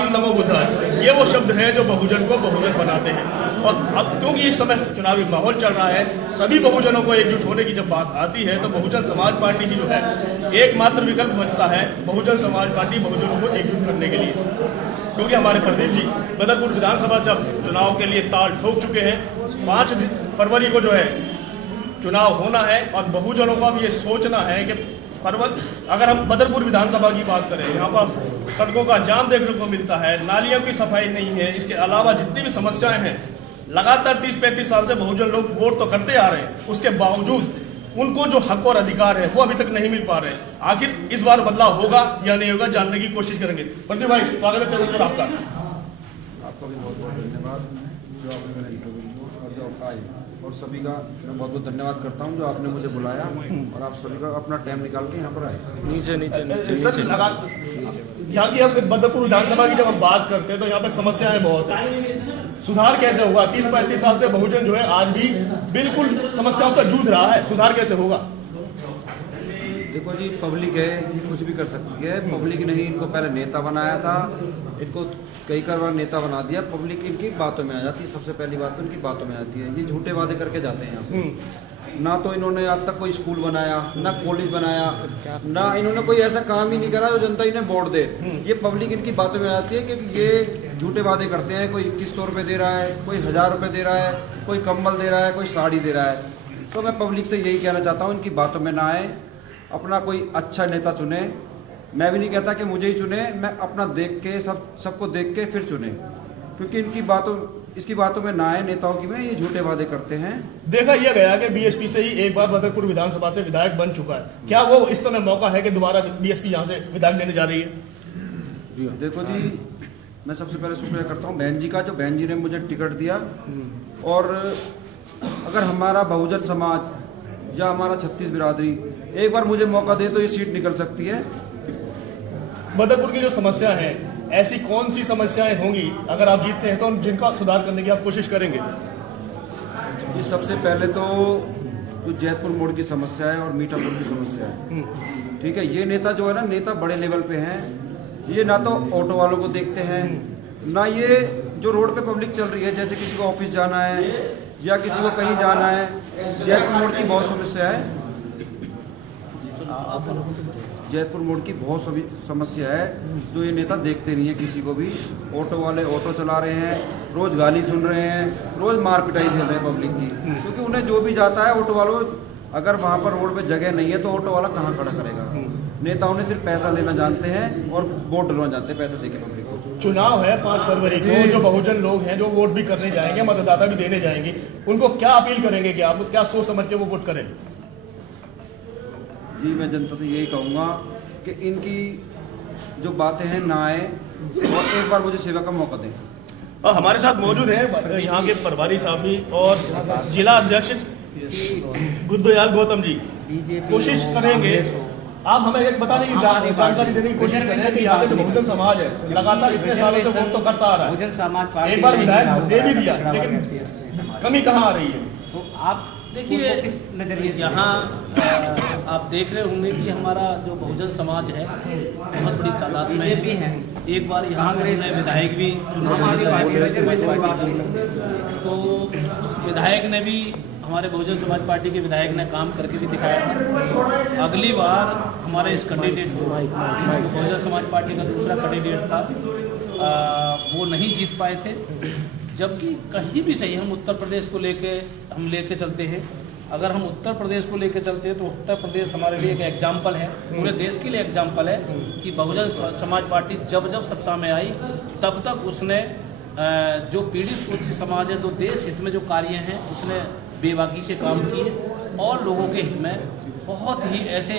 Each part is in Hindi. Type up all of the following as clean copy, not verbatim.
भीम नमो बुद्धाय, ये वो शब्द हैं जो बहुजन को बहुजन बनाते हैं। और अब क्योंकि इस समय चुनावी माहौल चल रहा है, सभी बहुजनों को एकजुट होने की जब बात आती है तो बहुजन समाज पार्टी की जो है एकमात्र विकल्प बचता है बहुजन समाज पार्टी बहुजनों को एकजुट करने के लिए। क्योंकि हमारे प्रदीप जी बदरपुर विधानसभा से अब चुनाव के लिए ताल ठोक चुके हैं। 5 फरवरी को जो है चुनाव होना है और बहुजनों को अब ये सोचना है कि अगर हम बदरपुर विधानसभा की बात करें, यहाँ पर सड़कों का जाम देखने को मिलता है, नालियों की सफाई नहीं है, इसके अलावा जितनी भी समस्याएं हैं, लगातार 30-35 साल से बहुजन लोग वोट तो करते आ रहे हैं, उसके बावजूद उनको जो हक और अधिकार है वो अभी तक नहीं मिल पा रहे। आखिर इस बार बदलाव होगा या नहीं होगा, जानने की कोशिश करेंगे। प्रदीप भाई, स्वागत है चैनल पर आपका। आपका भी बहुत बहुत धन्यवाद जो आपने मेरा इंटरव्यू लिया और जो आए, और सभी का मैं बहुत बहुत धन्यवाद करता हूं जो आपने मुझे बुलाया और आप सभी का अपना टाइम निकाल के यहाँ पर आए। नीचे यहाँ की अब बदरपुर विधानसभा की जब हम बात करते हैं तो यहाँ पे समस्याएं बहुत है। सुधार कैसे होगा? 30-35 साल से बहुजन जो है आज भी बिल्कुल समस्याओं से जूझ रहा है, सुधार कैसे होगा? देखो जी, पब्लिक है, ये कुछ भी कर सकती है। पब्लिक ने ही इनको पहले नेता बनाया था, इनको कई बार नेता बना दिया। पब्लिक इनकी बातों में आ जाती है, सबसे पहली बात तो इनकी बातों में आती है। ये झूठे वादे करके जाते हैं यहाँ। ना तो इन्होंने आज तक कोई स्कूल बनाया, ना कॉलेज बनाया, ना इन्होंने कोई ऐसा काम ही नहीं करा जो जनता इन्हें वोट दे। ये पब्लिक इनकी बातों में आती है क्योंकि ये झूठे वादे करते हैं। कोई 2100 रुपये दे रहा है, कोई 1000 रुपये दे रहा है, कोई कंबल दे रहा है, कोई साड़ी दे रहा है। तो मैं पब्लिक से यही कहना चाहता हूँ, इनकी बातों में ना आए, अपना कोई अच्छा नेता चुने। मैं भी नहीं कहता कि मुझे ही चुने, मैं अपना देख के सबको देख के फिर चुने, क्योंकि इसकी बातों में ना आए नेताओं की में, ये झूठे वादे करते हैं। देखा यह गया कि बीएसपी से ही एक बार बदरपुर विधानसभा से विधायक बन चुका है, क्या वो इस समय मौका है कि दोबारा बीएसपी यहाँ से विधायक देने जा रही है? देखो जी, मैं सबसे पहले शुक्रिया करता हूँ बहन जी का, जो बहन जी ने मुझे टिकट दिया। और अगर हमारा बहुजन समाज या हमारा 36 बिरादरी एक बार मुझे मौका दे तो ये सीट निकल सकती है। बदरपुर की जो समस्या है, ऐसी कौन सी समस्याएं होंगी अगर आप जीतते हैं तो जिनका सुधार करने की आप कोशिश करेंगे? ये सबसे पहले तो जो जैतपुर मोड़ की समस्या है और मीठापुर की समस्या है, ठीक है। ये नेता जो है ना, नेता बड़े लेवल पे हैं। ये ना तो ऑटो वालों को देखते हैं, ना ये जो रोड पे पब्लिक चल रही है, जैसे किसी को ऑफिस जाना है या किसी को कहीं जाना है, जैतपुर मोड़ की बहुत समस्या है। जैतपुर मोड़ की बहुत सभी समस्या है जो ये नेता देखते नहीं है किसी को भी। ऑटो वाले ऑटो चला रहे हैं, रोज गाली सुन रहे हैं, रोज मार पिटाई झेल रहे हैं पब्लिक की, क्योंकि उन्हें जो भी जाता है ऑटो वालों, अगर वहाँ पर रोड पे जगह नहीं है तो ऑटो वाला कहाँ खड़ा करेगा। नेताओं ने सिर्फ पैसा लेना जानते हैं और वोट डलवाना जानते हैं, पैसा देके पब्लिक को। चुनाव है 5 फरवरी को, जो बहुजन लोग हैं जो वोट भी करने जाएंगे, मतदाता भी देने जाएंगे, उनको क्या अपील करेंगे कि आप क्या सोच समझ के वो वोट करें? जी, मैं जनता से यही कहूँगा कि इनकी जो बातें हैं ना आए और एक बार मुझे सेवा का मौका दें। हमारे साथ मौजूद हैं यहाँ के प्रभारी साहब भी और जिला अध्यक्ष गुरदयाल गौतम जी। कोशिश करेंगे आप हमें एक बताने की जानकारी देने की कोशिश करें कि यहाँ के जो बहुजन समाज है लगातार इतने सालों से वोट तो करता आ रहा है, एक बार विधायक दे भी दिया, लेकिन कमी कहाँ आ रही है? तो आप देखिए, इस नजरिए यहाँ आप देख रहे होंगे कि हमारा जो बहुजन समाज है बहुत बड़ी तादाद में भी है। एक बार यहाँ हमने विधायक भी चुना, तो उस विधायक ने भी, हमारे बहुजन समाज पार्टी के विधायक ने काम करके भी दिखाया था। अगली बार हमारे इस कैंडिडेट को, बहुजन समाज पार्टी का दूसरा कैंडिडेट था, वो नहीं जीत पाए थे। जबकि कहीं भी सही, हम उत्तर प्रदेश को लेके चलते हैं। अगर हम उत्तर प्रदेश को लेके चलते हैं तो उत्तर प्रदेश हमारे लिए एक एग्जाम्पल है, पूरे देश के लिए एग्जाम्पल है कि बहुजन समाज पार्टी जब जब सत्ता में आई तब तक उसने जो पीड़ित शोषित समाज है, तो देश हित में जो कार्य हैं उसने बेबाकी से काम किए और लोगों के हित में बहुत ही ऐसे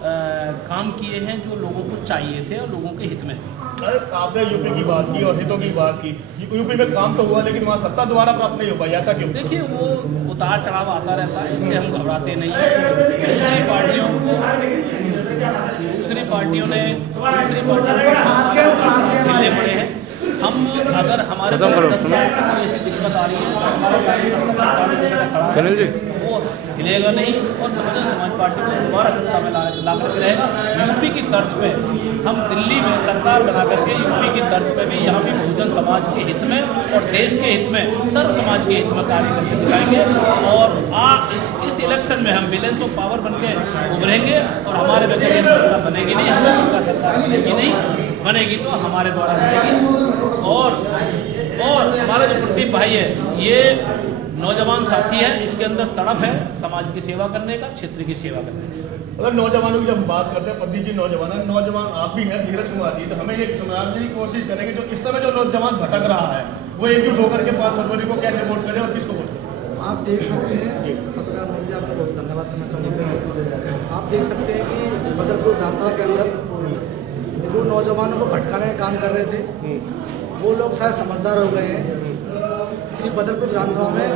काम किए हैं जो लोगों को चाहिए थे और लोगों के हित में। आपने यूपी की बात की और हितों की बात की, यूपी में काम तो हुआ लेकिन वहाँ सत्ता दोबारा प्राप्त नहीं हो पाई, ऐसा क्यों? देखिए, वो उतार चढ़ाव आता रहता है, इससे हम घबराते नहीं हैं। दूसरी पार्टियों ने झेलने पड़े हैं। हम अगर हमारे 10 साल से कोई ऐसी दिक्कत आ रही है तो हमारा वो हिलेगा नहीं और बहुजन समाज पार्टी को दोबारा सत्ता में ला करके रहेगा। यूपी की तर्ज पे हम दिल्ली में सरकार बना करके यूपी की तर्ज पे भी समाज के हित में और देश के हित में, सर्व समाज के हित में कार्य करके दिखाएंगे। और इस इलेक्शन में हम बैलेंस ऑफ पावर बन के उभरेंगे और हमारे बगैर सरकार बनेगी नहीं, हमारी सरकार बनेगी नहीं, बनेगी तो हमारे द्वारा बनेगी। और हमारा जो प्रदीप भाई है, ये नौजवान साथी है, इसके अंदर तड़प है समाज की सेवा करने का, क्षेत्र की सेवा करने का। अगर नौजवानों की जब बात करते हैं, प्रदीप जी नौजवान आप भी हैं, धीरज कुमार जी, तो हमें ये समझाने की कोशिश करेंगे जो इस समय जो नौजवान भटक रहा है वो एकजुट होकर के 5 फरवरी को कैसे वोट करें और किसको वोट करें। आप देख सकते हैं, पत्रकार मोदी आपको बहुत धन्यवाद करना चाहूँगा। आप देख सकते हैं कि बदरपुर विधानसभा के अंदर जो नौजवानों को भटकाने का काम कर रहे थे, वो लोग शायद समझदार हो गए हैं कि बदरपुर विधानसभा में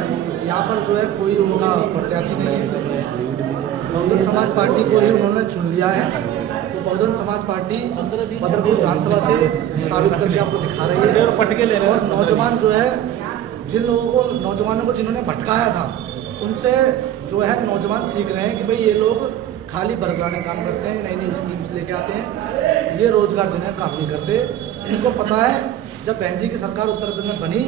यहाँ पर जो है कोई उनका प्रत्याशी नहीं है। बहुजन समाज पार्टी को ही उन्होंने चुन लिया है। तो बहुजन समाज पार्टी बदरपुर विधानसभा से साबित करके आपको दिखा रही है। और नौजवान जो है, नौजवानों को जिन्होंने भटकाया था, उनसे जो है नौजवान सीख रहे हैं कि भाई ये लोग खाली बरगलाने का काम करते हैं, नई नई स्कीम्स लेके आते हैं, ये रोजगार देने का काम नहीं करते। इनको पता है जब बहन जी की सरकार उत्तर प्रदेश में बनी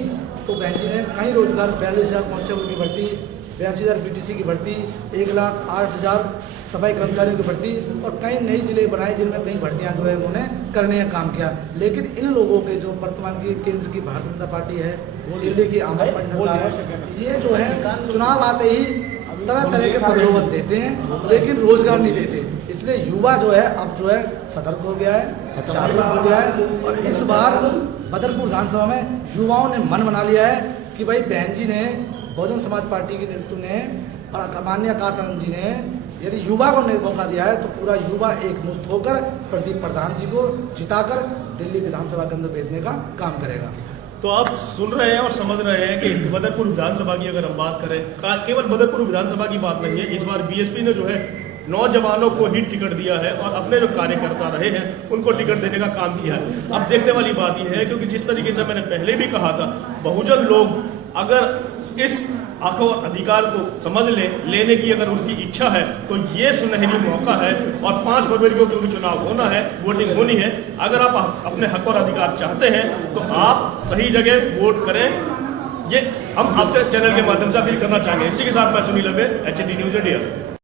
तो बहन जी ने कई रोजगार, 42,000 कांस्टेबल की भर्ती, 82,000 बीटीसी की भर्ती, 1,08,000 सफाई कर्मचारियों की भर्ती और कई नई जिले बनाए जिनमें कई भर्तियां जो है उन्होंने करने का काम किया। लेकिन इन लोगों के जो वर्तमान की केंद्र की भारतीय जनता पार्टी है, दिल्ली की आम आदमी पार्टी सरकार है, ये जो है चुनाव आते ही तरह तरह के प्रलोभन देते हैं लेकिन रोजगार नहीं देते। इसलिए युवा जो है अब जो है सतर्क हो गया है, जागरूक हो गया है। और इस बार बदरपुर विधानसभा में युवाओं ने मन बना लिया है कि भाई बहन जी ने, बहुजन समाज पार्टी के नेतृत्व ने और माननीय आकाश आनंद जी ने यदि युवा को मौका दिया है तो पूरा युवा एक मुश्त होकर प्रदीप प्रधान जी को जिताकर दिल्ली विधानसभा के अंदर भेजने का काम करेगा। तो आप सुन रहे हैं और समझ रहे हैं कि बदरपुर विधानसभा की अगर हम बात करें, केवल बदरपुर विधानसभा की बात नहीं है, इस बार बीएसपी ने जो है नौजवानों को ही टिकट दिया है और अपने जो कार्यकर्ता रहे हैं उनको टिकट देने का काम किया है। अब देखने वाली बात यह है, क्योंकि जिस तरीके से मैंने पहले भी कहा था, बहुजन लोग अगर इस हक और अधिकार को समझ लेने की अगर उनकी इच्छा है तो ये सुनहरी मौका है। और 5 फरवरी को क्योंकि चुनाव होना है, वोटिंग होनी है, अगर आप अपने हक और अधिकार चाहते हैं तो आप सही जगह वोट करें। ये हम आपसे चैनल के माध्यम से अपील करना चाहेंगे। इसी के साथ मैं सुनील अबे, HND न्यूज़ इंडिया।